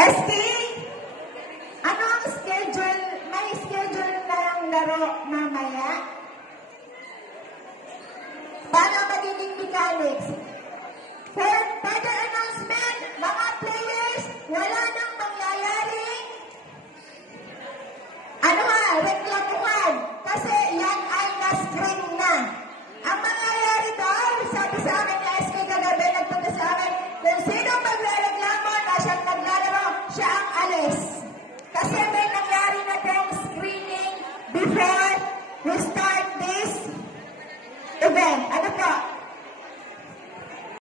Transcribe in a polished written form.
SK, ano ang schedule? May schedule na ang laro mamaya? Para magiging mechanics. For further announcement, mga players, wala nang mangyayaring reklamuhan. Kasi yan ay na-screen na. Ang mangyayari daw, sabi sa akin na SK kagabi, nagpunta sa akin, kung sino magre-reklamo na siyang naglalaro, siya ang alis. Kasi may nangyari na tayong screening before we start